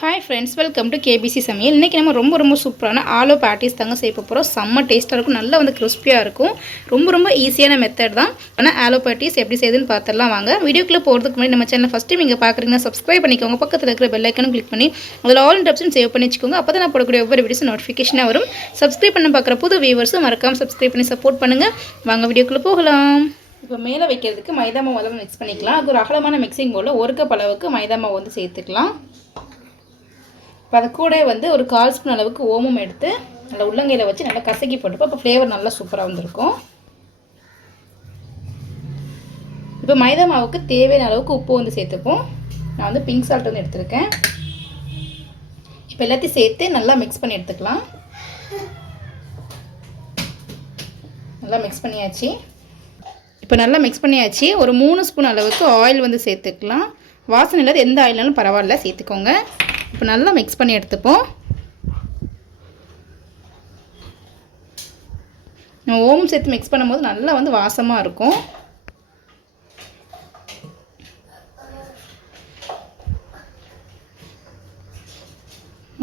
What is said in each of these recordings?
Hi friends welcome to KBC சமையல். இன்றைக்கி நம்ம ரொம்ப ரொம்ப சூப்பரான ஆலோ பேட்டிஸ் தாங்க செய்ய போகிறோம் செம்ம டேஸ்ட்டாக இருக்கும். நல்லா வந்து கிறிஸ்பியாக இருக்கும். ரொம்ப ரொம்ப ஈஸியான மெத்தட் தான். ஆனால் ஆலோ பேட்டிஸ் எப்படி செய்யுதுன்னு பார்த்துடலாம் வாங்க. வீடியோக்குள்ளே போகிறதுக்கு முன்னாடி நம்ம சேனல் ஃபஸ்ட் டைம் நீங்கள் பார்க்குறீங்கன்னா சப்ஸ்கிரைப் பண்ணிக்கோங்க. பக்கத்தில் இருக்கிற பெல் ஐக்கனும் கிளிக் பண்ணி அதில் ஆல் ஆப்ஷன் சேவ் பண்ணி வச்சுக்கோங்க. அப்போ தான் நான் போடக்கூடிய ஒவ்வொரு வீடியோஸும் நோட்டிஃபிகேஷனாக வரும். சப்ஸ்கிரைப் பண்ண பார்க்குற புது வியூவர்ஸும் மறக்காமல் சப்ஸ்கிரைப் பண்ணி சப்போர்ட் பண்ணுங்கள் வாங்க வீடியோக்குள்ளே போகலாம். இப்போ மேலே வைக்கிறதுக்கு மைதா மாவு மிக்ஸ் பண்ணிக்கலாம். அது ஒரு அகலமான மிக்சிங் போல் ஒரு கப் அளவுக்கு மைதா மாவு வந்து சேர்த்துக்கலாம். இப்போ அது கூட வந்து ஒரு கால் ஸ்பூன் அளவுக்கு ஓமம் எடுத்து நல்லா உள்ளங்கையில் வச்சு நல்லா கசக்கி போட்டுப்போம் அப்போ ஃப்ளேவர் நல்லா சூப்பராக வந்திருக்கும். இப்போ மைதா மாவுக்கு தேவையான அளவுக்கு உப்பு வந்து சேர்த்துப்போம். நான் வந்து பிங்க் சால்ட் வந்து எடுத்திருக்கேன். இப்போ எல்லாத்தையும் சேர்த்து நல்லா மிக்ஸ் பண்ணி எடுத்துக்கலாம். நல்லா மிக்ஸ் பண்ணியாச்சு. இப்போ நல்லா மிக்ஸ் பண்ணியாச்சு. ஒரு மூணு ஸ்பூன் அளவுக்கு ஆயில் வந்து சேர்த்துக்கலாம். வாசனை இல்லாத எந்த ஆயில்னாலும் பரவாயில்ல சேர்த்துக்கோங்க. இப்போ நல்லா மிக்ஸ் பண்ணி எடுத்துப்போம். நம்ம ஓம் சேர்த்து மிக்ஸ் பண்ணும்போது நல்லா வந்து வாசமாக இருக்கும்.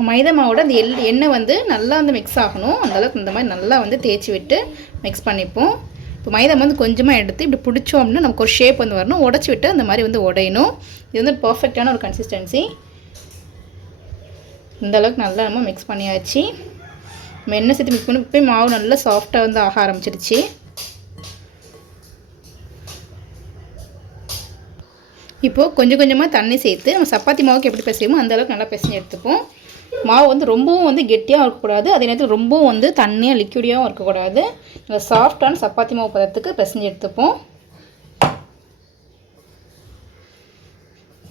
மைதா மாவோட அந்த எல் எண்ணெய் வந்து நல்லா வந்து மிக்ஸ் ஆகணும். அந்தளவுக்கு இந்த மாதிரி நல்லா வந்து தேய்ச்சி விட்டு மிக்ஸ் பண்ணிப்போம். இப்போ மைதா வந்து கொஞ்சமாக எடுத்து இப்படி பிடிச்சோம் அப்படின்னா நமக்கு ஒரு ஷேப் வந்து வரணும். உடச்சி விட்டு அந்த மாதிரி வந்து உடையணும். இது வந்து பர்ஃபெக்டான ஒரு கன்சிஸ்டன்சி இந்த அளவுக்கு நல்லா நம்ம மிக்ஸ் பண்ணியாச்சு. நம்ம எண்ணெய் சேர்த்து மிக்ஸ் பண்ணி இப்போ மாவு நல்லா சாஃப்டாக வந்து ஆக ஆரம்பிச்சிருச்சு. இப்போது கொஞ்சம் கொஞ்சமாக தண்ணி சேர்த்து நம்ம சப்பாத்தி மாவுக்கு எப்படி பிசையுமோ அந்த அளவுக்கு நல்லா பிசைஞ்சு எடுத்துப்போம். மாவு வந்து ரொம்பவும் வந்து கெட்டியாக இருக்கக்கூடாது. அதே நேரத்தில் ரொம்பவும் வந்து தண்ணியாக லிக்விடியாகவும் இருக்கக்கூடாது. நல்லா சாஃப்டான சப்பாத்தி மாவு பதத்துக்கு பிசைஞ்சு எடுத்துப்போம்.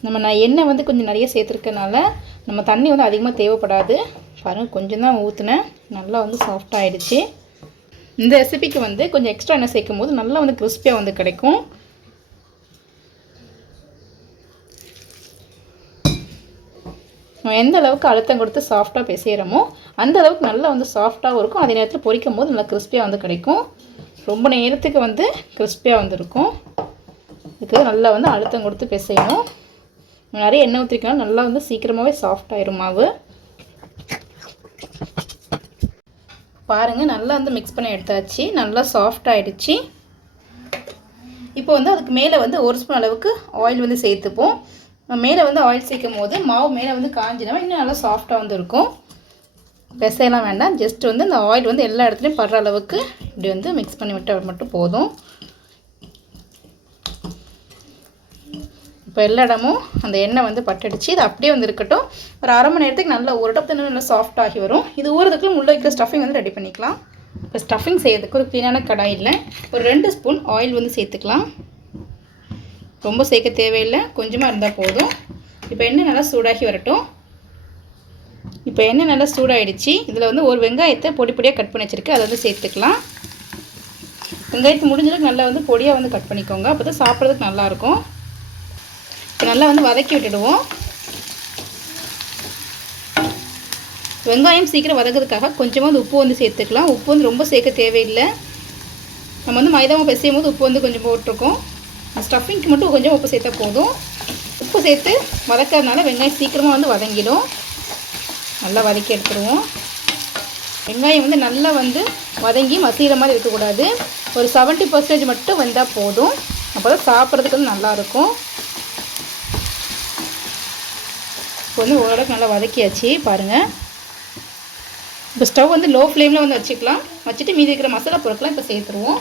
நம்ம நான் எண்ணெய் வந்து கொஞ்சம் நிறைய சேர்த்துருக்கனால நம்ம தண்ணி வந்து அதிகமாக தேவைப்படாது. பாருங்கள் கொஞ்சம் தான் ஊற்றுனேன் நல்லா வந்து சாஃப்ட் ஆகிடுச்சு இந்த ரெசிபிக்கு வந்து கொஞ்சம் எக்ஸ்ட்ரா எண்ணெய் சேர்க்கும் போது நல்லா வந்து கிறிஸ்பியாக வந்து கிடைக்கும். நம்ம எந்த அளவுக்கு அழுத்தம் கொடுத்து சாஃப்டாக பிசைகிறோமோ அந்த அளவுக்கு நல்லா வந்து சாஃப்டாகவும் இருக்கும். அதே நேரத்தில் பொரிக்கும் போது நல்லா கிறிஸ்பியாக வந்து கிடைக்கும். ரொம்ப நேரத்துக்கு வந்து கிறிஸ்பியாக வந்துருக்கும் இதுக்கு நல்லா வந்து அழுத்தம் கொடுத்து பிசையணும் நிறைய எண்ணெய் ஊற்றிக்கலாம் நல்லா வந்து சீக்கிரமாகவே சாஃப்ட் ஆயிரும் மாவு. பாருங்கள் நல்லா வந்து மிக்ஸ் பண்ணி எடுத்தாச்சு. நல்லா சாஃப்ட் ஆகிடுச்சு இப்போ வந்து அதுக்கு மேலே வந்து ஒரு ஸ்பூன் அளவுக்கு ஆயில் வந்து சேர்த்துப்போம். மேலே வந்து ஆயில் சேர்க்கும் போது மாவு மேலே வந்து காஞ்சினா இன்னும் நல்லா சாஃப்டாக வந்து இருக்கும். பெசையெல்லாம் வேண்டாம். ஜஸ்ட் வந்து இந்த ஆயில் வந்து எல்லா இடத்துலையும் படுற அளவுக்கு இப்படி வந்து மிக்ஸ் பண்ணி விட்டால் மட்டும் போதும். இப்போ எல்லா இடமும் அந்த எண்ணெய் வந்து பட்டடிச்சு. இது அப்படியே வந்து இருக்கட்டும். ஒரு அரை மணி நேரத்துக்கு நல்லா ஒரு டப்பு நல்லா சாஃப்ட் ஆகி வரும். இது ஊறதுக்குள்ள உள்ள வைக்கிற ஸ்டஃபிங் வந்து ரெடி பண்ணிக்கலாம். இப்போ ஸ்டஃபிங் செய்யறதுக்கு ஒரு க்ளீனான கடாயில் ஒரு ரெண்டு ஸ்பூன் ஆயில் வந்து சேர்த்துக்கலாம். ரொம்ப சேர்க்க தேவையில்லை. கொஞ்சமாக இருந்தால் போதும். இப்போ எண்ணெய் நல்லா சூடாகி வரட்டும். இப்போ எண்ணெய் நல்லா சூடாகிடுச்சு இதில் வந்து ஒரு வெங்காயத்தை பொடி பொடியாக கட் பண்ணி வச்சுருக்கு. அதை வந்து சேர்த்துக்கலாம். வெங்காயத்தை முடிஞ்சளவுக்கு நல்லா வந்து பொடியாக வந்து கட் பண்ணிக்கோங்க. அப்போ தான் சாப்பிட்றதுக்கு நல்லாயிருக்கும் நல்லா வந்து வதக்கி விட்டுடுவோம். வெங்காயம் சீக்கிரம் வதக்கிறதுக்காக கொஞ்சமாக வந்து உப்பு வந்து சேர்த்துக்கலாம். உப்பு வந்து ரொம்ப சேர்க்க தேவையில்லை. நம்ம வந்து மைதாவை பிசையும் போது உப்பு வந்து கொஞ்சம் போட்டிருக்கோம். ஸ்டஃபிங்க்கு மட்டும் கொஞ்சம் உப்பு சேர்த்தா போதும். உப்பு சேர்த்து வதக்கிறதுனால வெங்காயம் சீக்கிரமாக வந்து வதங்கிடும். நல்லா வதக்கி எடுத்துருவோம் வெங்காயம் வந்து நல்லா வந்து வதங்கி மசிகிற மாதிரி இருக்கக்கூடாது. ஒரு செவன்ட்டி பர்சன்டேஜ் மட்டும் வந்தால் போதும். அப்போ தான் சாப்பிட்றதுக்கு வந்து நல்லாயிருக்கும் இப்போ வந்து ஓரளவுக்கு நல்லா வதக்கியாச்சு பாருங்கள் இப்போ ஸ்டவ் வந்து லோ ஃப்ளேமில் வந்து வச்சுக்கலாம். வச்சுட்டு மீதி இருக்கிற மசாலா பொருட்கள்லாம் இப்போ சேர்த்துருவோம்.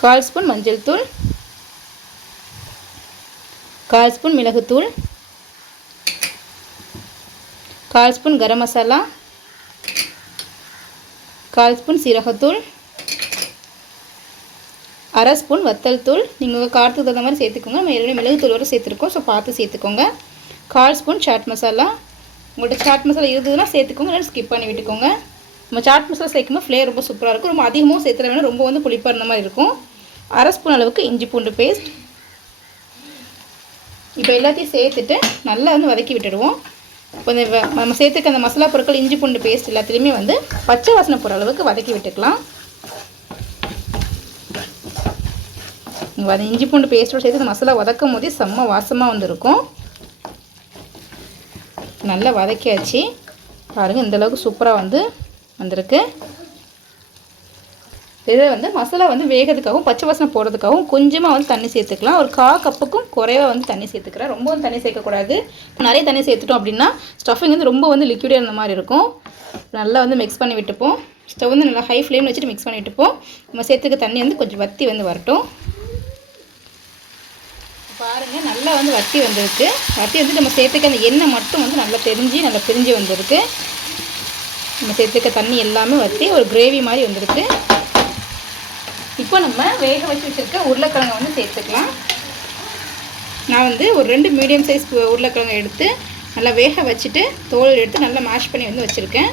கால் ஸ்பூன் மஞ்சள் தூள். கால் ஸ்பூன் மிளகுத்தூள். கால் ஸ்பூன் கரம் மசாலா. கால் ஸ்பூன் சீரகத்தூள். அரை ஸ்பூன் வத்தல் தூள். நீங்கள் உங்கள் காரத்துக்கு தகுந்த மாதிரி சேர்த்துக்கோங்க. நம்ம ஏற்கனவே மிளகுத்தூள் வரை சேர்த்துருக்கோம். ஸோ பார்த்து சேர்த்துக்கோங்க. கால் ஸ்பூன் சாட் மசாலா. உங்கள்கிட்ட சாட் மசாலா இருந்ததுன்னா சேர்த்துக்கோங்க. இல்லைன்னா ஸ்கிப் பண்ணி விட்டுக்கோங்க. நம்ம சாட் மசாலா சேர்க்கும்போது ஃப்ளேவர் ரொம்ப சூப்பராக இருக்கும். ரொம்ப அதிகமாக சேர்த்துற வேணும். ரொம்ப வந்து புளிப்பாக இருந்த மாதிரி இருக்கும். அரை ஸ்பூன் அளவுக்கு இஞ்சி பூண்டு பேஸ்ட் இப்போ எல்லாத்தையும் சேர்த்துட்டு நல்லா வந்து வதக்கி விட்டுடுவோம். இப்போ இந்த நம்ம சேர்த்துக்க அந்த மசாலா பொருட்கள் இஞ்சி பூண்டு பேஸ்ட் எல்லாத்துலேயுமே வந்து பச்சை வாசனை போகிற அளவுக்கு வதக்கி விட்டுக்கலாம். வத இஞ்சி பூண்டு பேஸ்ட்டோடு சேர்த்து இந்த மசாலா வதக்கும் போதே செம்ம வாசமாக வந்திருக்கும். நல்லா வதக்கியாச்சு. பாருங்கள் இந்தளவுக்கு சூப்பராக வந்து வந்திருக்கு. இதில் வந்து மசாலா வந்து வேகிறதுக்காகவும் பச்சை வாசனை போடுறதுக்காகவும் கொஞ்சமாக வந்து தண்ணி சேர்த்துக்கலாம். ஒரு கா கப்புக்கும் குறைவாக வந்து தண்ணி சேர்த்துக்கிறேன். ரொம்ப வந்து தண்ணி சேர்க்கக்கூடாது. நிறைய தண்ணி சேர்த்துட்டோம் அப்படின்னா ஸ்டஃபிங் வந்து ரொம்ப வந்து லிக்விடாக இருந்த மாதிரி இருக்கும். நல்லா வந்து மிக்ஸ் பண்ணி விட்டுப்போம். ஸ்டவ் வந்து நல்லா ஹை ஃப்ளேமில் வச்சுட்டு மிக்ஸ் பண்ணி விட்டுப்போம். நம்ம சேர்த்துக்க தண்ணி வந்து கொஞ்சம் வத்தி வந்து வரட்டும். பாருங்கள் நல்லா வந்து வட்டி வந்திருக்கு. வட்டி வந்து நம்ம சேர்த்துக்க அந்த எண்ணெய் மட்டும் வந்து நல்லா தெரிஞ்சு நல்லா பிரிஞ்சு வந்திருக்கு. நம்ம சேர்த்துக்க தண்ணி எல்லாமே வற்றி ஒரு கிரேவி மாதிரி வந்திருக்கு. இப்போ நம்ம வேக வச்சு வச்சுருக்க உருளைக்கிழங்கை வந்து சேர்த்துக்கலாம். நான் வந்து ஒரு ரெண்டு மீடியம் சைஸ் உருளைக்கிழங்கை எடுத்து நல்லா வேக வச்சுட்டு தோல் எடுத்து நல்லா மேஷ் பண்ணி வந்து வச்சுருக்கேன்.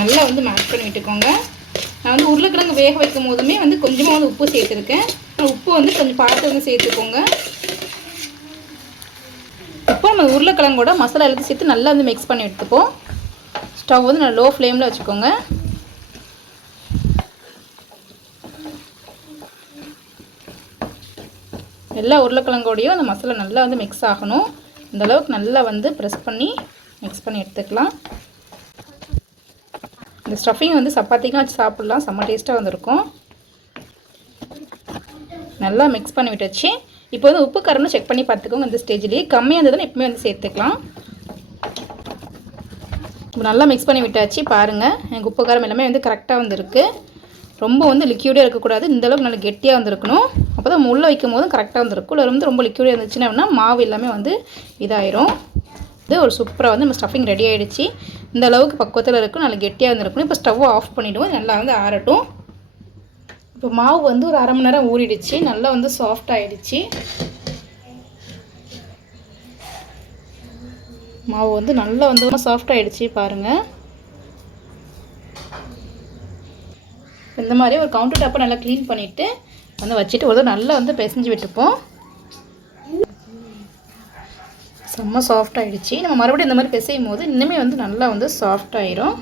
நல்லா வந்து மேஷ் பண்ணி விட்டுக்கோங்க நான் வந்து உருளைக்கிழங்கு வேக வைக்கும் போதுமே வந்து கொஞ்சமாக வந்து உப்பு சேர்த்துருக்கேன். உப்பு வந்து கொஞ்சம் பார்த்து வந்து சேர்த்துக்கோங்க. இப்போ நம்ம உருளைக்கிழங்கோட மசாலா எழுத்து சேர்த்து நல்லா வந்து மிக்ஸ் பண்ணி எடுத்துப்போம். ஸ்டவ் வந்து நல்லா லோ ஃப்ளேமில் வச்சுக்கோங்க. எல்லா உருளைக்கிழங்கோடையும் அந்த மசாலா நல்லா வந்து மிக்ஸ் ஆகணும். இந்த அளவுக்கு நல்லா வந்து ப்ரெஸ் பண்ணி மிக்ஸ் பண்ணி எடுத்துக்கலாம். இந்த ஸ்டஃபிங் வந்து சப்பாத்திக்கெலாம் வச்சு சாப்பிட்லாம். செம்ம டேஸ்ட்டாக வந்திருக்கும். நல்லா மிக்ஸ் பண்ணி விட்டாச்சு. இப்போ வந்து உப்பு கரணும் செக் பண்ணி பார்த்துக்கோங்க இந்த ஸ்டேஜ்லேயே கம்மியாக இருந்ததுன்னா எப்பவுமே வந்து சேர்த்துக்கலாம். இப்போ நல்லா மிக்ஸ் பண்ணி விட்டாச்சு. பாருங்கள் எனக்கு உப்பு காரம் எல்லாமே வந்து கரெக்டாக வந்துருக்கு. ரொம்ப வந்து லிக்யூடாக இருக்கக்கூடாது. இந்தளவுக்கு நல்லா கெட்டியாக வந்துருக்கணும். அப்போ தான் உள்ளே வைக்கும் போதும் கரெக்டாக வந்துருக்கும். இல்லை வந்து ரொம்ப லிக்யூடாக இருந்துச்சுன்னா அப்படின்னா மாவு எல்லாமே வந்து இதாயிரும். வந்து ஒரு சூப்பராக வந்து நம்ம ஸ்டஃபிங் ரெடி ஆகிடுச்சு இந்த அளவுக்கு பக்குவத்தில் இருக்கும் நல்லா கெட்டியாக வந்துருக்கணும் இப்போ ஸ்டவ் ஆஃப் பண்ணிவிடுவோம் நல்லா வந்து ஆறட்டும். இப்போ மாவு வந்து ஒரு அரை மணி நேரம் ஊறிடுச்சு. நல்லா வந்து சாஃப்ட் ஆகிடுச்சு மாவு வந்து நல்லா வந்து சாஃப்ட் ஆகிடுச்சு பாருங்கள் இந்த மாதிரி ஒரு கவுண்டர் டாப்பை நல்லா க்ளீன் பண்ணிவிட்டு வந்து வச்சுட்டு ஒரு நல்லா வந்து பிசைஞ்சு விட்டுப்போம். செம்ம சாஃப்ட் ஆகிடுச்சு நம்ம மறுபடியும் இந்த மாதிரி பிசையும் போது இன்னுமே வந்து நல்லா வந்து சாஃப்ட் ஆயிரும்.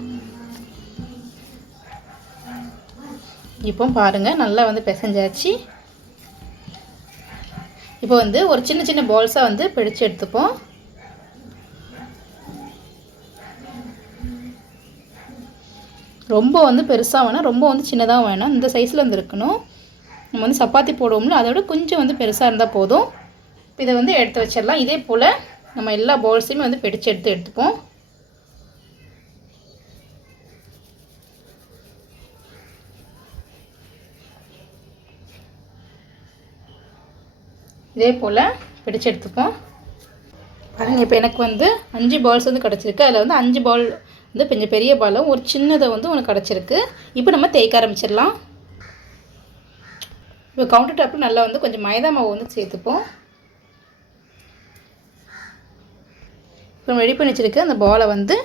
இப்போ பாருங்கள் நல்லா வந்து பிசைஞ்சாச்சு. இப்போ வந்து ஒரு சின்ன சின்ன பால்ஸாக வந்து பிடிச்சு எடுத்துப்போம். ரொம்ப வந்து பெருசாக வேணாம் ரொம்ப வந்து சின்னதாக வேணாம். இந்த சைஸில் வந்து இருக்கணும். நம்ம வந்து சப்பாத்தி போடுவோம்ல அதை விட கொஞ்சம் வந்து பெருசாக இருந்தால் போதும். இதை வந்து எடுத்து வச்சிடலாம். இதே போல் நம்ம எல்லா பவுல்ஸையுமே வந்து பிடிச்சு எடுத்து எடுத்துப்போம். இதே போல் பிடிச்சு எடுத்துப்போம். பாருங்கள் இப்போ எனக்கு வந்து அஞ்சு பால்ஸ் வந்து கிடச்சிருக்கு. அதில் வந்து அஞ்சு பால் வந்து கொஞ்சம் பெரிய பாலும் ஒரு சின்னதை வந்து உனக்கு கிடச்சிருக்கு. இப்போ நம்ம தேய்க்க ஆரம்பிச்சிடலாம். இப்போ கவுண்டர் டாப்பில் நல்லா வந்து கொஞ்சம் மைதா மாவு வந்து சேர்த்துப்போம். இப்போ ரெடி பண்ணி வச்சுருக்க அந்த பாலை வந்து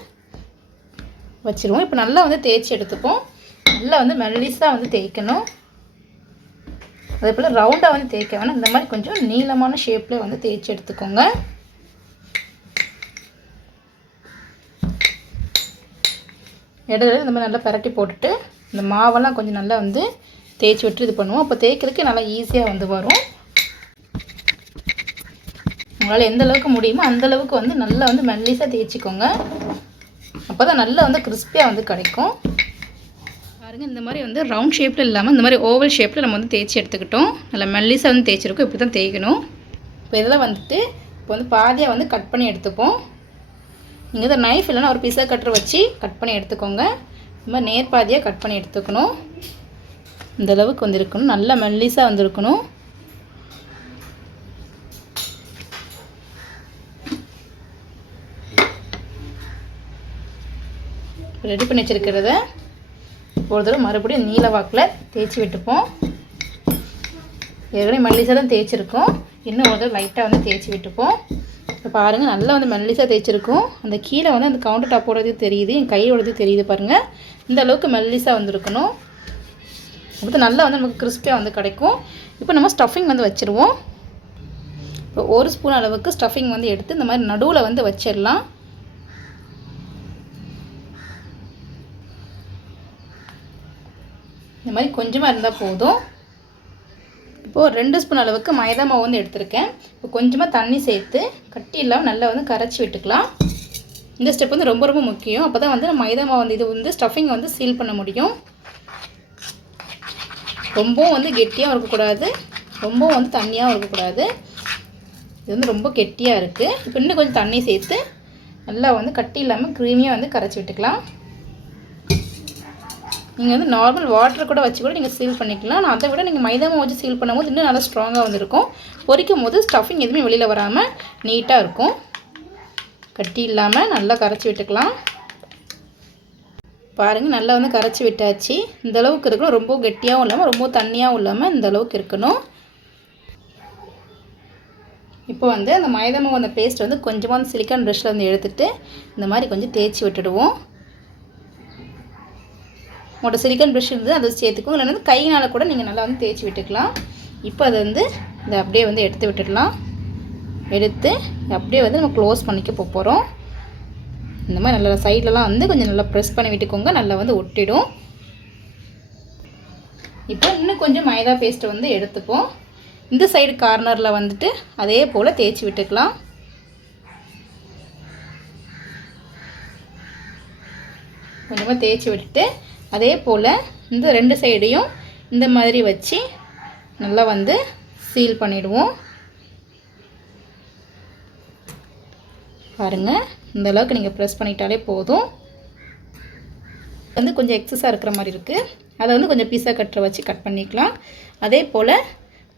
வச்சுருவோம். இப்போ நல்லா வந்து தேய்ச்சி எடுத்துப்போம். நல்லா வந்து மெல்லிஸாக வந்து தேய்க்கணும். அதே போல் ரவுண்டாக வந்து தேய்க்க வேணாம். இந்த மாதிரி கொஞ்சம் நீளமான ஷேப்பில் வந்து தேய்ச்சி எடுத்துக்கோங்க. இடையில இந்த மாதிரி நல்லா பரட்டி போட்டுட்டு இந்த மாவெல்லாம் கொஞ்சம் நல்லா வந்து தேய்ச்சி விட்டு இது பண்ணுவோம். அப்போ தேய்க்கிறதுக்கு நல்லா ஈஸியாக வந்து வரும். உங்களால் எந்த அளவுக்கு முடியுமோ அந்த அளவுக்கு வந்து நல்லா வந்து மெல்லிஸாக தேய்ச்சிக்கோங்க. அப்போ தான் நல்லா வந்து கிறிஸ்பியாக வந்து கிடைக்கும். பாருங்கள் இந்த மாதிரி வந்து ரவுண்ட் ஷேப்பில் இல்லாமல் இந்த மாதிரி ஓவல் ஷேப்பில் நம்ம வந்து தேய்ச்சி எடுத்துக்கிட்டோம். நல்லா மெல்லிஸாக வந்து தேய்ச்சிருக்கோம். இப்படி தான் தேய்க்கணும். இப்போ இதெல்லாம் வந்துட்டு இப்போ வந்து பாதியாக வந்து கட் பண்ணி எடுத்துப்போம். நீங்கள் இதை நைஃப் இல்லைன்னா ஒரு பிசா கட்டர் வச்சு கட் பண்ணி எடுத்துக்கோங்க. இந்த மாதிரி நேர் பாதியாக கட் பண்ணி எடுத்துக்கணும். இந்த அளவுக்கு வந்துருக்கணும் நல்லா மெல்லிஸாக வந்துருக்கணும் ரெடி பண்ணி வச்சுருக்கிறத ஒரு தடவை மறுபடியும் நீல வாக்கில் தேய்ச்சி விட்டுப்போம். ஏற்கனவே மெல்லிசாக தான் தேய்ச்சிருக்கோம். இன்னும் ஒரு தடவை லைட்டாக வந்து தேய்ச்சி விட்டுப்போம். இப்போ பாருங்கள் நல்லா வந்து மெல்லிசாக தேய்ச்சிருக்கும். அந்த கீழே வந்து அந்த கவுண்டர் டாப்போடது தெரியுது என் கையோடது தெரியுது பாருங்கள் இந்த அளவுக்கு மெல்லிசாக வந்துருக்கணும். அடுத்து நல்லா வந்து நமக்கு கிறிஸ்பியாக வந்து கிடைக்கும். இப்போ நம்ம ஸ்டஃபிங் வந்து வச்சுருவோம். இப்போ ஒரு ஸ்பூன் அளவுக்கு ஸ்டஃபிங் வந்து எடுத்து இந்த மாதிரி நடுவில் வந்து வச்சிடலாம். இந்த மாதிரி கொஞ்சமாக இருந்தால் போதும். இப்போது ரெண்டு ஸ்பூன் அளவுக்கு மைதா மாவு வந்து எடுத்திருக்கேன். இப்போ கொஞ்சமாக தண்ணி சேர்த்து கட்டி இல்லாமல் நல்லா வந்து கரைச்சி விட்டுக்கலாம். இந்த ஸ்டெப் வந்து ரொம்ப ரொம்ப முக்கியம். அப்போ தான் வந்து மைதா மாவு வந்து இது வந்து ஸ்டஃபிங் வந்து சீல் பண்ண முடியும். ரொம்பவும் வந்து கெட்டியாகவும் இருக்கக்கூடாது. ரொம்பவும் வந்து தண்ணியாகவும் இருக்கக்கூடாது. இது வந்து ரொம்ப கெட்டியாக இருக்குது இப்போ இன்னும் கொஞ்சம் தண்ணி சேர்த்து நல்லா வந்து கட்டி இல்லாமல் க்ரீமியாக வந்து கரைச்சி விட்டுக்கலாம். நீங்கள் வந்து நார்மல் வாட்டர் கூட வச்சு கூட நீங்கள் சீல் பண்ணிக்கலாம். நான் அதை விட நீங்கள் மைதா மாவு வச்சு சீல் பண்ணும்போது இன்னும் நல்லா ஸ்ட்ராங்காக வந்துருக்கும். பொரிக்கும் போது ஸ்டஃபிங் எதுவுமே வெளியில் வராமல் நீட்டாக இருக்கும். கட்டி இல்லாமல் நல்லா கரைச்சி விட்டுக்கலாம். பாருங்கள் நல்லா வந்து கரைச்சி விட்டாச்சு. இந்த அளவுக்கு இருக்கணும். ரொம்ப கெட்டியாகவும் இல்லாமல் ரொம்ப தண்ணியாகவும் இல்லாமல் இந்த அளவுக்கு இருக்கணும். இப்போ வந்து அந்த மைதா மாவு அந்த பேஸ்ட் வந்து கொஞ்சமாக அந்த சிலிக்கான் ப்ரஷ்ஷில் வந்து எடுத்துகிட்டு இந்த மாதிரி கொஞ்சம் தேய்ச்சி விட்டுடுவோம். உங்கள்கிட்ட சிலிக்கன் ப்ரஷ் இருந்து அதை சேர்த்துக்கும் இல்லைன்னா வந்து கையினால் கூட நீங்கள் நல்லா வந்து தேய்ச்சி விட்டுக்கலாம். இப்போ அதை வந்து இதை அப்படியே வந்து எடுத்து விட்டுடலாம். எடுத்து அப்படியே வந்து நம்ம க்ளோஸ் பண்ணிக்க போகிறோம் இந்த மாதிரி நல்லா சைட்லலாம் வந்து கொஞ்சம் நல்லா ப்ரெஸ் பண்ணி விட்டுக்கோங்க. நல்லா வந்து ஒட்டிடும். இப்போ இன்னும் கொஞ்சம் மைதா பேஸ்ட்டை வந்து எடுத்துப்போம். இந்த சைடு கார்னரில் வந்துட்டு அதே போல் தேய்ச்சி விட்டுக்கலாம். கொஞ்சமாக தேய்ச்சி விட்டுட்டு அதே போல் இந்த ரெண்டு சைடையும் இந்த மாதிரி வச்சு நல்லா வந்து சீல் பண்ணிவிடுவோம் பாருங்கள் இந்த அளவுக்கு நீங்கள் ப்ரெஸ் பண்ணிட்டாலே போதும். வந்து கொஞ்சம் எக்ஸஸாக இருக்கிற மாதிரி இருக்குது அதை வந்து கொஞ்சம் பீஸா கட்டுற வச்சு கட் பண்ணிக்கலாம். அதே போல்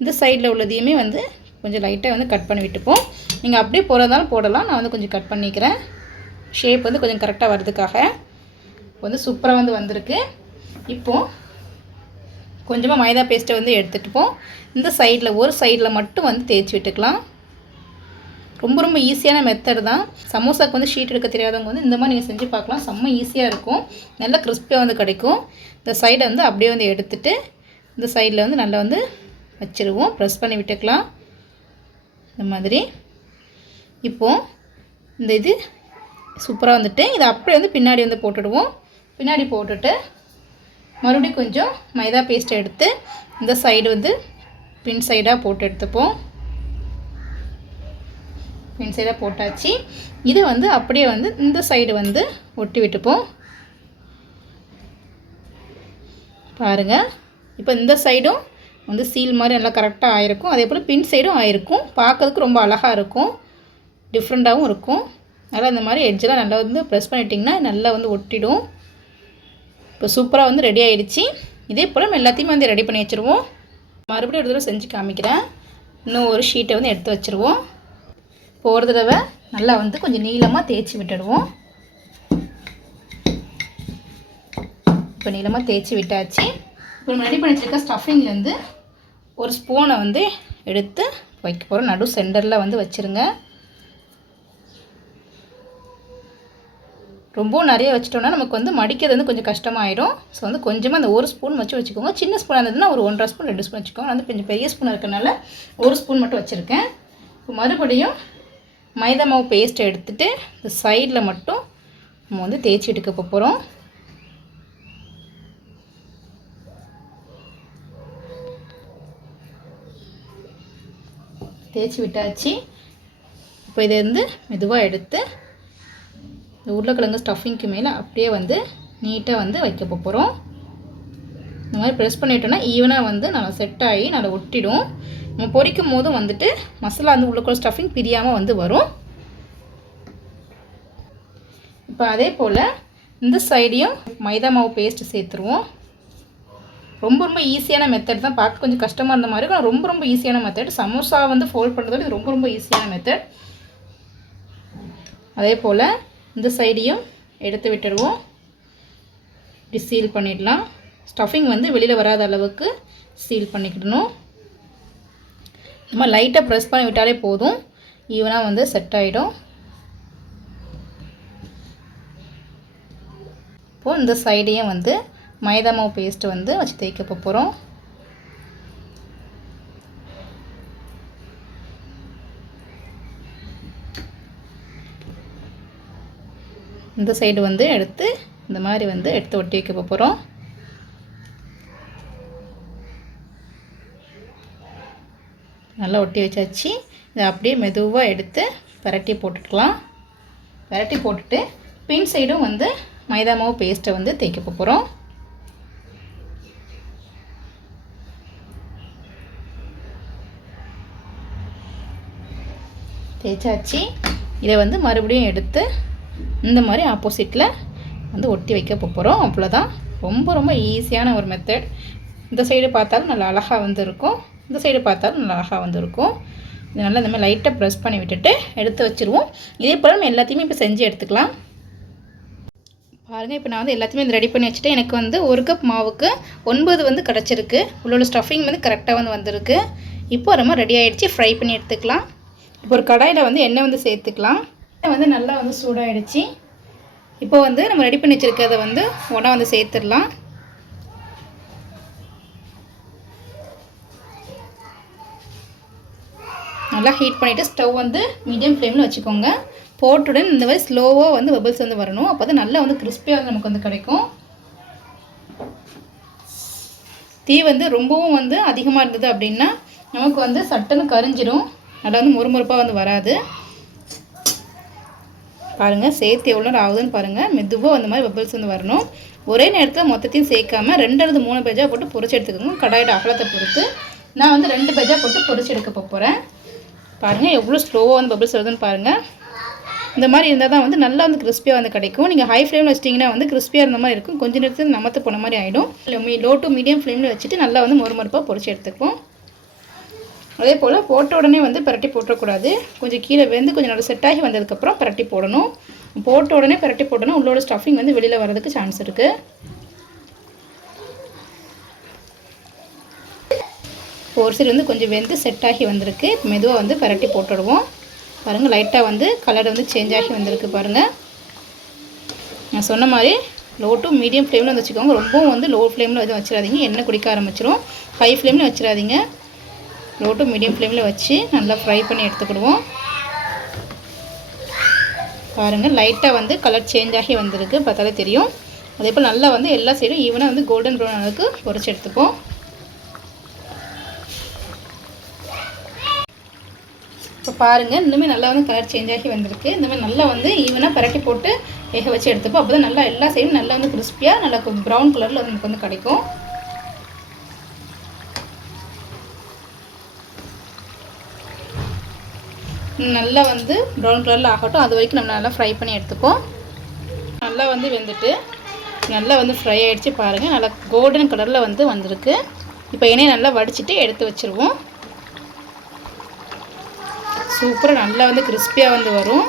இந்த சைடில் உள்ளதையுமே வந்து கொஞ்சம் லைட்டாக வந்து கட் பண்ணி விட்டுப்போம். நீங்கள் அப்படியே போகிறதாலும் போடலாம். நான் வந்து கொஞ்சம் கட் பண்ணிக்கிறேன். ஷேப் வந்து கொஞ்சம் கரெக்டாக வர்றதுக்காக. வந்து சூப்பராக வந்து வந்திருக்கு. இப்போது கொஞ்சமாக மைதா பேஸ்ட்டை வந்து எடுத்துகிட்டுப்போம் இந்த சைடில் ஒரு சைடில் மட்டும் வந்து தேய்ச்சி விட்டுக்கலாம். ரொம்ப ரொம்ப ஈஸியான மெத்தட் தான். சமோசாக்கு வந்து ஷீட் எடுக்க தெரியாதவங்க வந்து இந்த மாதிரி நீங்கள் செஞ்சு பார்க்கலாம். செம்ம ஈஸியாக இருக்கும். நல்லா கிறிஸ்பியாக வந்து கிடைக்கும். இந்த சைடை வந்து அப்படியே வந்து எடுத்துட்டு இந்த சைடில் வந்து நல்லா வந்து வச்சுருவோம். ப்ரெஸ் பண்ணி விட்டுக்கலாம். இந்த மாதிரி. இப்போது இந்த இது சூப்பராக வந்துட்டு இதை அப்படியே வந்து பின்னாடி வந்து போட்டுடுவோம். பின்னாடி போட்டுட்டு மறுபடியும் கொஞ்சம் மைதா பேஸ்ட்டை எடுத்து இந்த சைடு வந்து பின் சைடாக போட்டு எடுத்துப்போம். பின் சைடாக போட்டாச்சு. இதை வந்து அப்படியே வந்து இந்த சைடு வந்து ஒட்டி விட்டுப்போம். பாருங்கள் இப்போ இந்த சைடும் வந்து சீல் மாதிரி நல்லா கரெக்டாக ஆயிருக்கும். அதே போல் பின் சைடும் ஆயிருக்கும். பார்க்கறதுக்கு ரொம்ப அழகாக இருக்கும். டிஃப்ரெண்ட்டாகவும் இருக்கும். நல்லா இந்த மாதிரி எட்ஜெலாம் நல்லா வந்து ப்ரெஸ் பண்ணிட்டிங்கன்னா நல்லா வந்து ஒட்டிடும். இப்போ சூப்பராக வந்து ரெடி ஆகிடுச்சு இதே போல் நம்ம எல்லாத்தையுமே வந்து ரெடி பண்ணி வச்சுருவோம். மறுபடியும் ஒரு தடவை செஞ்சு காமிக்கிறேன். இன்னும் ஒரு ஷீட்டை வந்து எடுத்து வச்சுருவோம். இப்போ ஒரு தடவை நல்லா வந்து கொஞ்சம் நீளமாக தேய்ச்சி விட்டுடுவோம். இப்போ நீளமாக தேய்ச்சி விட்டாச்சு. இப்போ நம்ம ரெடி பண்ணி வச்சுருக்க ஸ்டஃபிங்லேருந்து ஒரு ஸ்பூனை வந்து எடுத்து வைக்க போகிறோம் நடு சென்டரில் வந்து வச்சுருங்க. ரொம்பவும் நிறைய வச்சிட்டோம்னா நமக்கு வந்து மடிக்கிறது வந்து கொஞ்சம் கஷ்டமாயிடும். ஸோ வந்து கொஞ்சமாக அந்த ஒரு ஸ்பூன் வச்சு வச்சுக்கோங்க. சின்ன ஸ்பூனாக இருந்ததுன்னா ஒரு ஒன்றரை ஸ்பூன் ரெண்டு ஸ்பூன் வச்சுக்கோங்க. வந்து கொஞ்சம் பெரிய ஸ்பூன் இருக்கனால ஒரு ஸ்பூன் மட்டும் வச்சுருக்கேன். இப்போ மறுபடியும் மைதா மாவு பேஸ்ட்டை எடுத்துகிட்டு இந்த சைடில் மட்டும் நம்ம வந்து தேய்ச்சி எடுக்க போகிறோம் தேய்ச்சி விட்டாச்சு. இப்போ இதை வந்து மெதுவாக எடுத்து இந்த உருளைக்கிழங்கு ஸ்டஃபிங்க்கு மேலே அப்படியே வந்து நீட்டாக வந்து வைக்க போகிறோம் இந்த மாதிரி ப்ரெஸ் பண்ணிட்டோன்னா ஈவனாக வந்து நல்லா செட் ஆகி நல்லா ஒட்டிடும். நம்ம பொரிக்கும் போதும் வந்துட்டு மசாலா வந்து உள்ளக்குள்ள ஸ்டஃபிங் பிரியாமல் வந்து வரும். இப்போ அதே போல் இந்த சைடையும் மைதா மாவு பேஸ்ட்டு சேர்த்துருவோம். ரொம்ப ரொம்ப ஈஸியான மெத்தட் தான். பார்க்க கொஞ்சம் கஷ்டமாக இருந்த மாதிரி இருக்கும். ரொம்ப ரொம்ப ஈஸியான மெத்தட் சமோசா வந்து ஃபோல்ட் பண்ணுறதோட இது ரொம்ப ரொம்ப ஈஸியான மெத்தட் அதே போல் இந்த சைடையும் எடுத்து விட்டுடுவோம் இப்படி சீல் பண்ணிடலாம். ஸ்டஃபிங் வந்து வெளியில் வராத அளவுக்கு சீல் பண்ணிக்கிடணும். நம்ம லைட்டாக ப்ரெஸ் பண்ணி விட்டாலே போதும். ஈவனாக வந்து செட் ஆகிடும் இப்போது இந்த சைடையும் வந்து மைதா மாவு பேஸ்ட்டு வந்து வச்சு தேய்க்க போகிறோம் இந்த சைடு வந்து எடுத்து இந்த மாதிரி வந்து எடுத்து ஒட்டி வைக்க போகிறோம் நல்லா ஒட்டி வச்சாச்சு. இதை அப்படியே மெதுவாக எடுத்து பரட்டி போட்டுக்கலாம். பரட்டி போட்டுட்டு பின் சைடும் வந்து மைதா மாவு பேஸ்ட்டை வந்து தேய்க்க போகிறோம் தேய்ச்சாச்சு. இதை வந்து மறுபடியும் எடுத்து இந்த மாதிரி ஆப்போசிட்டில் வந்து ஒட்டி வைக்க போகிறோம் அவ்வளோதான் ரொம்ப ரொம்ப ஈஸியான ஒரு மெத்தட் இந்த சைடு பார்த்தாலும் நல்லா அழகாக வந்து இருக்கும் இந்த சைடு பார்த்தாலும் நல்லா அழகாக வந்து இருக்கும் இது நல்லா இந்த மாதிரி லைட்டாக ப்ரெஸ் பண்ணி விட்டுட்டு எடுத்து வச்சுருவோம். இதே போல் நம்ம எல்லாத்தையுமே இப்போ செஞ்சு எடுத்துக்கலாம். பாருங்கள் இப்போ நான் வந்து எல்லாத்தையுமே ரெடி பண்ணி வச்சுட்டு எனக்கு வந்து ஒரு கப் மாவுக்கு ஒன்பது வந்து கிடச்சிருக்கு. உள்ள ஸ்டஃபிங் வந்து கரெக்டாக வந்து வந்திருக்கு. இப்போ நம்ம ரெடி ஆகிடுச்சு ஃப்ரை பண்ணி எடுத்துக்கலாம். இப்போ ஒரு கடாயில் வந்து எண்ணெய் வந்து சேர்த்துக்கலாம். வந்து நல்லா வந்து சூடாகிடுச்சு இப்போ வந்து நம்ம ரெடி பண்ணி வச்சுருக்கிறத வந்து ஒன்றா வந்து சேர்த்துடலாம். நல்லா ஹீட் பண்ணிவிட்டு ஸ்டவ் வந்து மீடியம் ஃப்ளேமில் வச்சுக்கோங்க. போட்டுடன் இந்த மாதிரி ஸ்லோவாக வந்து பபிள்ஸ் வந்து வரணும். அப்போ தான் நல்லா வந்து கிறிஸ்பியாக வந்து நமக்கு வந்து கிடைக்கும். தீ வந்து ரொம்பவும் வந்து அதிகமாக இருந்தது அப்படின்னா நமக்கு வந்து சட்டுன்னு கரிஞ்சிடும் நல்லா வந்து முறுமுறுப்பாக வந்து வராது. பாருங்கள் சேர்த்து எவ்வளோ நேரம் ஆகுதுன்னு பாருங்கள் மெதுவாக அந்த மாதிரி பபிள்ஸ் வந்து வரணும். ஒரே நேரத்தில் மொத்தத்தையும் சேர்க்காம ரெண்டு அல்லது மூணு பேஜா போட்டு பொறிச்சு எடுத்துக்கோங்க. கடாயோட அகலத்தை பொறுத்து. நான் வந்து ரெண்டு பேஜா போட்டு பொறிச்சு எடுக்க போகிறேன் பாருங்கள் எவ்வளோ ஸ்லோவாக வந்து பபிள்ஸ் வருதுன்னு பாருங்கள் இந்த மாதிரி இருந்தால் தான் வந்து நல்லா வந்து கிறிஸ்பியாக வந்து கிடைக்கும். நீங்கள் ஹை ஃப்ளேமில் வச்சிட்டிங்கன்னா வந்து கிறிஸ்பியாக இருந்த மாதிரி இருக்கும். கொஞ்சம் நேரத்தில் நமத்து போன மாதிரி ஆகிடும் லோ டு மீடியம் ஃப்ளேமில் வச்சுட்டு நல்லா வந்து மொறுமொறுப்பாக பொறிச்சு எடுத்துக்குவோம். அதே போல் போட்ட உடனே வந்து பரட்டி போட்டக்கூடாது கொஞ்சம் கீழே வெந்து கொஞ்சம் நல்லா செட் ஆகி வந்ததுக்கப்புறம் பரட்டி போடணும். போட்ட உடனே பரட்டி போட்டோன்னா உள்ளோட ஸ்டஃபிங் வந்து வெளியில் வரதுக்கு சான்ஸ் இருக்குது ஒரு சைடு வந்து கொஞ்சம் வெந்து செட் ஆகி வந்திருக்கு. மெதுவாக வந்து பரட்டி போட்டுடுவோம். பாருங்கள் லைட்டாக வந்து கலர் வந்து சேஞ்ச் ஆகி வந்திருக்கு பாருங்கள் நான் சொன்ன மாதிரி லோ டு மீடியம் ஃப்ளேமில் வந்து வச்சுக்கோங்க. ரொம்பவும் வந்து லோ ஃப்ளேமில் எதுவும் வச்சிடாதீங்க. எண்ணெய் குடிக்க ஆரம்பிச்சிரும். ஹை ஃப்ளேமில் வச்சிடாதீங்க. லோ டு மீடியம் ஃப்ளேமில் வச்சு நல்லா ஃப்ரை பண்ணி எடுத்துக்கிடுவோம். பாருங்கள் லைட்டாக வந்து கலர் சேஞ்ச் ஆகி வந்திருக்கு. பார்த்தாலே தெரியும். அதே போல் நல்லா வந்து எல்லா சைடும் ஈவனாக வந்து கோல்டன் ப்ரௌன் அளவுக்கு பொறிச்சு எடுத்துப்போம். இப்போ பாருங்கள் இன்னுமே நல்லா வந்து கலர் சேஞ்ச் ஆகி வந்திருக்கு. இந்தமாதிரி நல்லா வந்து ஈவனாக பரட்டி போட்டு வேக வச்சு எடுத்துப்போம். அப்போ தான் நல்லா எல்லா சைடும் நல்லா வந்து கிறிஸ்பியாக நல்லா ப்ரௌன் கலரில் நமக்கு வந்து கிடைக்கும். நல்லா வந்து ப்ரௌன் கலரில் ஆகட்டும் அது வரைக்கும் நம்ம நல்லா ஃப்ரை பண்ணி எடுத்துப்போம் நல்லா வந்து வெந்துட்டு நல்லா வந்து ஃப்ரை ஆகிடுச்சு பாருங்கள் நல்லா கோல்டன் கலரில் வந்து வந்திருக்கு. இப்போ எண்ணெயை நல்லா வடிச்சிட்டு எடுத்து வச்சுருவோம். சூப்பராக நல்லா வந்து கிறிஸ்பியாக வந்து வரும்.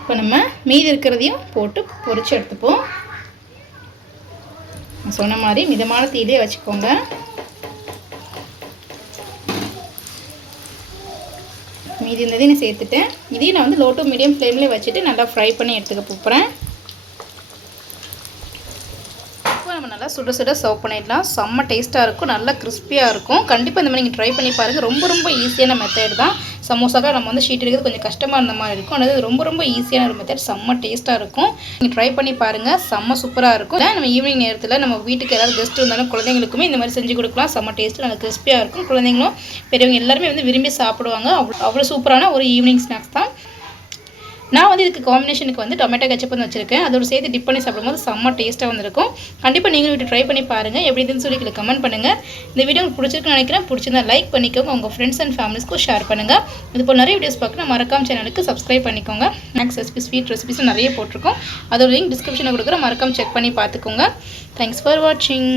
இப்போ நம்ம மீதி இருக்கிறதையும் போட்டு பொறிச்சு எடுத்துப்போம். சொன்ன மாதிரி மிதமான தீயிலே வச்சுக்கோங்க. இது இந்த நான் சேர்த்துட்டேன். இதையும் நான் வந்து லோ டு மீடியம் ஃப்ளேம்லேயே வச்சுட்டு நல்லா ஃப்ரை பண்ணி எடுத்துக்க போகிறேன் நம்ம நல்லா சுட சுட சர்வ் பண்ணிடலாம். செம்ம டேஸ்ட்டாக இருக்கும். நல்லா கிறிஸ்பியாக இருக்கும். கண்டிப்பாக இந்த மாதிரி நீங்கள் ட்ரை பண்ணி பாருங்கள் ரொம்ப ரொம்ப ஈஸியான மெத்தட் தான். சமோசாக்காக நம்ம வந்து ஷீட் எடுக்கிறது கொஞ்சம் கஷ்டமாக இருந்த மாதிரி இருக்கும். அதாவது ரொம்ப ரொம்ப ஈஸியான ஒரு மெத்தட் செம்ம டேஸ்ட்டாக இருக்கும். நீங்கள் ட்ரை பண்ணி பாருங்கள் செம்ம சூப்பராக இருக்கும். நம்ம ஈவினிங் நேரத்தில் நம்ம வீட்டுக்கு ஏதாவது கெஸ்ட் இருந்தாலும் குழந்தைங்களுக்குமே இந்த மாதிரி செஞ்சு கொடுக்கலாம். செம்ம டேஸ்ட்டு நல்லா கிறிஸ்பியாக இருக்கும். குழந்தைங்களும் பெரியவங்க எல்லாருமே வந்து விரும்பி சாப்பிடுவாங்க. அவ்வளோ அவ்வளோ சூப்பரான ஒரு ஈவினிங் ஸ்நாக்ஸ் தான். நான் வந்து இதுக்கு காம்பினேஷனுக்கு வந்து டொமேட்டோ கச்சப் வந்து வச்சிருக்கேன். அதோட சேர்த்து டிப் பண்ணி சாப்பிடும்போது செம்ம டேஸ்ட்டாக வந்திருக்கும். கண்டிப்பாக நீங்களும் வீட்டு ட்ரை பண்ணி பாருங்கள் எப்படி இதுன்னு சொல்லி கமெண்ட் பண்ணுங்கள் இந்த வீடியோ உங்களுக்கு பிடிச்சிருக்குன்னு நினைக்கிறேன். பிடிச்சிருந்தா லைக் பண்ணிக்கோங்க. உங்கள் ஃப்ரெண்ட்ஸ் அண்ட் ஃபேமிலிஸ்க்கும் ஷேர் பண்ணுங்கள் இது போல் நிறைய வீடியோஸ் பார்க்கணும் மறக்காம சேனலுக்கு சப்ஸ்கிரைப் பண்ணிக்கோங்க. ஸ்நாக்ஸ் ரெசிபி ஸ்வீட் ரெசிபிஸ் நிறைய போட்டிருக்கோம். அதோட லிங்க் டிஸ்கிரிப்ஷனில் கொடுக்குற மறக்காம செக் பண்ணி பார்த்துக்கோங்க. தேங்க்ஸ் ஃபார் வாட்சிங்